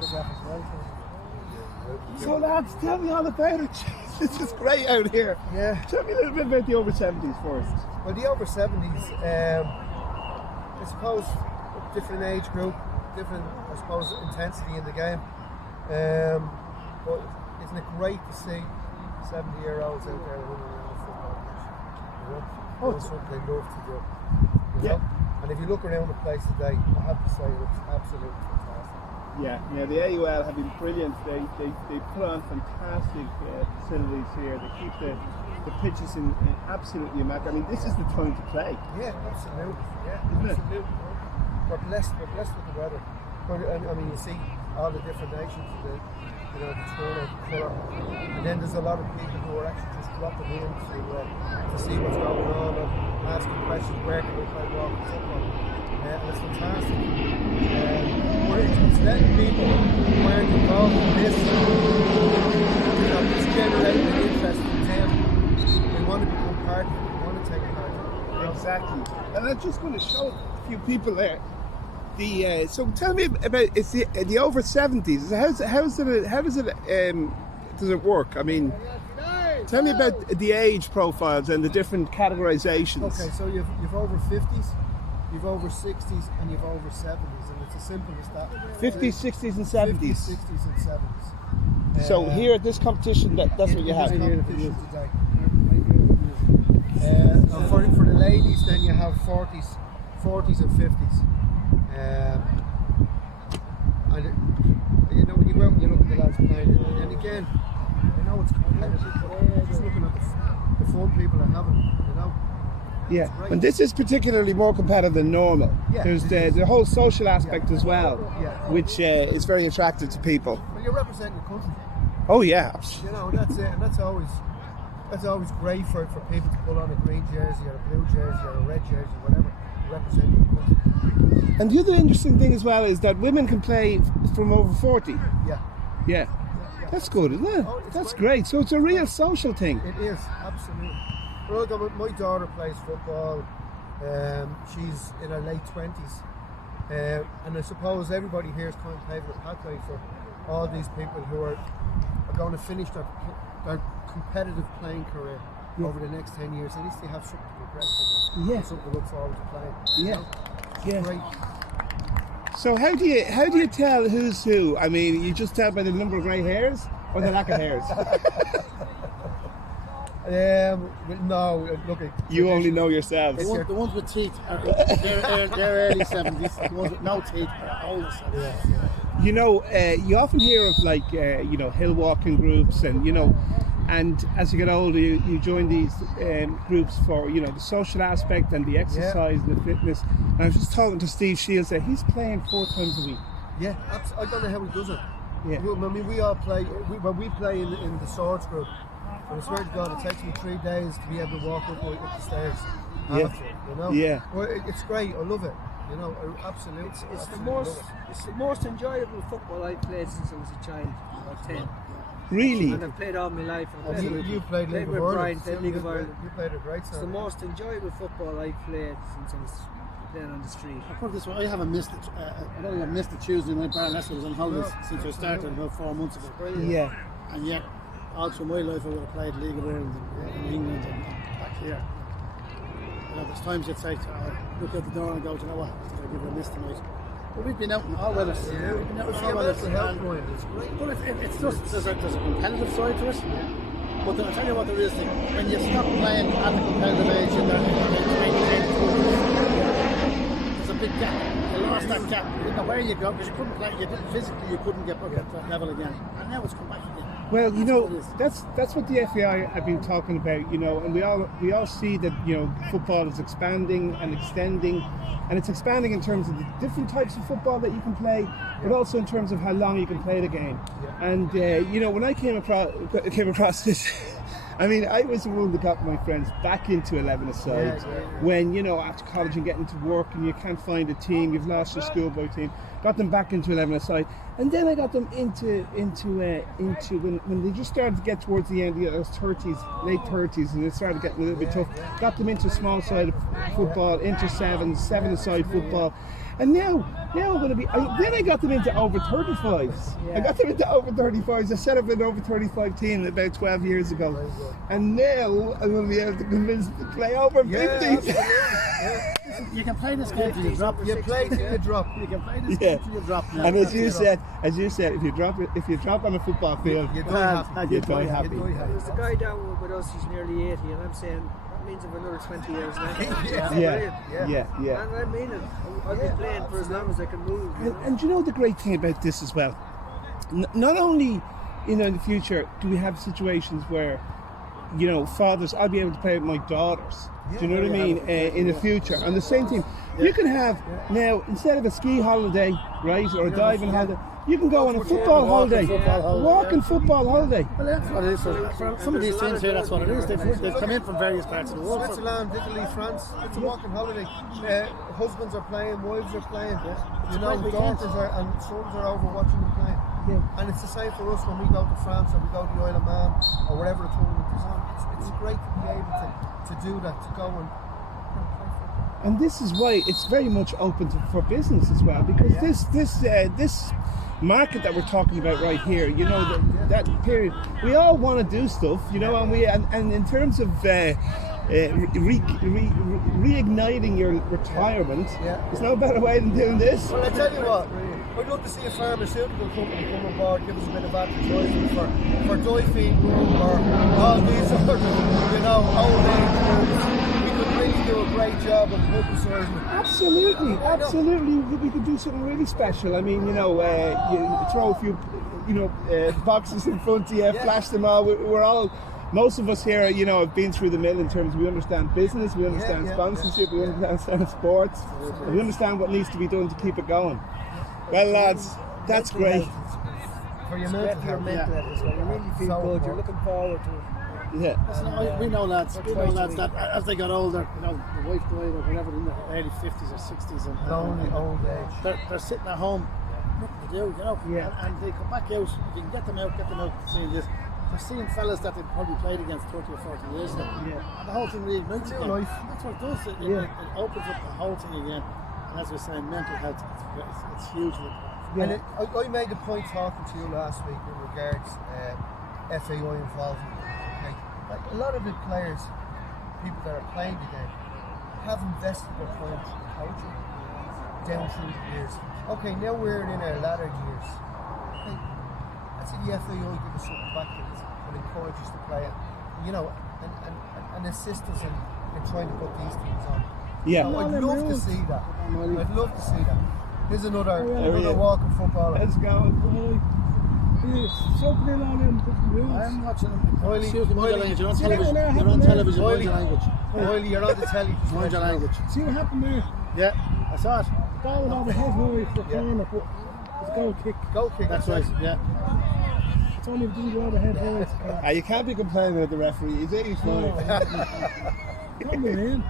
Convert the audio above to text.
photograph as well. So lads, tell me all about it. This is great out here. Yeah. Tell me a little bit about the over 70s first. Well, the over 70s, I suppose, different age group, different, I suppose, intensity in the game. But isn't it great to see 70-year-olds out there running around a football pitch? You know, that's what they love to do. You know? And if you look around the place today, I have to say it looks absolutely fantastic. Yeah, the AUL have been brilliant. They put on fantastic facilities here. They keep the pitches in absolutely immaculate. I mean, this is the time to play. Yeah, absolutely. Yeah, Isn't it? absolutely. We're blessed with the weather. I mean, you see all the different nations, the turnout, the colour, and then there's a lot of people who are actually just dropping in to see what's going on and asking questions, where can we play walking football? And it's fantastic. It's letting people who aren't involved in this, it's generating an interest in them. They want to become part of it, they want to take part of it. Exactly. And I'm just going to show a few people there. So tell me about it's the over 70s. Does it work? I mean, tell me about the age profiles and the different categorizations. Okay, so you've over 50s, you've over 60s, and you've over 70s, and it's as simple as that. 50s, 60s, and 70s. 50s, 60s, and 70s. So here at this competition, that's what you have. Competition today. And for the ladies, then you have 40s and 50s. And you know, when you go out and you look at the lads playing, and again, I know it's competitive, but just looking at the fun people are having, you know. Yeah, and this is particularly more competitive than normal. Yeah. There's the whole social aspect as well, which is very attractive to people. Well, you represent your country. Oh yeah. You know, that's it, and that's always great for people to pull on a green jersey or a blue jersey or a red jersey, whatever. Represent your country. And the other interesting thing as well is that women can play from over 40. Yeah. That's good, isn't it? Oh, that's great. So it's a real social thing. It is, absolutely. Well, my daughter plays football. She's in her late 20s. And I suppose everybody here is kind of paving a pathway for all these people who are going to finish their competitive playing career over the next 10 years. At least they have something to progress with. Yeah. Something to look forward to playing. Yeah. Great. So how do you tell who's who? I mean, you just tell by the number of grey hairs or the lack of hairs? No, look. You only know yourselves. The ones with teeth, they're early 70s. The ones with no teeth are older 70s. You know, you often hear of hill walking groups, and as you get older, you join these groups for the social aspect and the exercise and the fitness. And I was just talking to Steve Shields there. He's playing 4 times a week. Yeah, I don't know how he does it. Yeah. I mean, we all play. We play in the swords group. And I swear to God, it takes me 3 days to be able to walk up the stairs. After, Yeah. Well, it's great. I love it. Absolutely. It's the most enjoyable football I've played since I was a child, about 10. Really? And I've played all my life. You played League of Ireland. League of Ireland. You played a great It's the side. most enjoyable football I've played since I was playing on the street. I put it this way, I haven't missed it. I don't think I've missed a Tuesday night bar unless I was on holidays since I started about 4 months ago. Yeah. And yet, all through my life I would have played League of Ireland in England and back here. There's times you'd say, look at the door and go, you know what, I'll give it a miss tonight. But we've been out in all weathers. Yeah, We've been out in see, all weathers. mental health going, it's great. But it's just, there's a competitive side to it. But I'll tell you what there is, when you stop playing at the competitive age in the 20s, there's a big gap. You lost that gap. You didn't know where you go because you couldn't play. You didn't physically, you couldn't get back at that level again. And now it's come back again. Well, that's what the FAI have been talking about, and we all see that football is expanding and extending, and it's expanding in terms of the different types of football that you can play, but also in terms of how long you can play the game. And when I came across this, I mean, I was the one that got my friends back into 11-a-side when after college and getting to work and you can't find a team, you've lost your schoolboy team. Got them back into 11-a-side, and then I got them into when they just started to get towards the end of those 30s, late 30s, and it started getting a little bit tough. Got them into small side football, into 7-a-side football, And now I'm going to be. Then I got them into over 35s. I got them into over 35s. I set up an over 35 team about 12 years ago, and now I'm going to be able to convince them to play over 50s. Yeah. You can play this game till you drop. You play till you drop. You can play this game till you drop now. And as you said, if you drop on a football field, You die happy. you die happy. There's a guy down with us, he's nearly 80, and I'm saying that means of another 20 years left. Yeah. And I mean it. I'll be playing for as long as I can move. And you know the great thing about this as well? Not only, in the future, do we have situations where, fathers, I'll be able to play with my daughters. Do you know what I mean? In the future. And the same thing, you can have, now, instead of a ski holiday, right, or a diving holiday, you can go on a football holiday. Walking football holiday. Well, that's what it is. For some of these teams here, that's what it is. They've come in from various parts of the world. Switzerland, Italy, France, it's a walking holiday. Husbands are playing, wives are playing. Daughters and sons are over watching them playing. Yeah. And it's the same for us when we go to France or we go to the Isle of Man or wherever the tournament is on. It's great to be able to do that, to go and play football. And this is why it's very much open for business as well, because this market that we're talking about right here, that period, we all want to do stuff, and in terms of reigniting your retirement, there's no better way than doing this. Well, I tell you what, I'd love to see a pharmaceutical company come on board, give us a bit of advertising for Joyfeed Group or all these other, old age groups. We could really do a great job of publicising. Absolutely. We could do something really special. I mean, you throw a few, boxes in front of you, flash them all. We're all. Most of us here, have been through the mill in terms of we understand business, we understand sponsorship, we understand sports, and we understand what needs to be done to keep it going. Well, lads, that's great. For your mental health as well. You really feel good. You're looking forward to it. Yeah. Listen, we know lads that as they got older, the wife died or whatever in the early 50s or 60s, and lonely old age. They're sitting at home, nothing to do, and they come back out. You can get them out, seeing this. They're seeing fellas that they've probably played against 30 or 40 years ago. Yeah. And the whole thing reignites again. That's what it does. It opens up the whole thing again. And as we're saying, mental health, it's hugely important. And I made a point talking to you last week in regards FAI involvement. Okay? Like a lot of the players, people that are playing the game, have invested their time in coaching down through the years. Okay, now we're in our latter years. Okay, I see the FAI give us something back to this and encourage us to play it, and assist us in trying to put these teams on. Yeah. I'd love to see that. Here's another walking footballer. Let's go. I'm watching them. You're on television. Mind your language. Wiley, you're on the telly. Mind your language. See what happened there? Yeah, I saw it. Ball went over head high for corner, but it's a goal kick. Goal kick. That's right. Yeah. It's only if it doesn't go over head high. You can't be complaining with the referee. He's 85. Come on, man.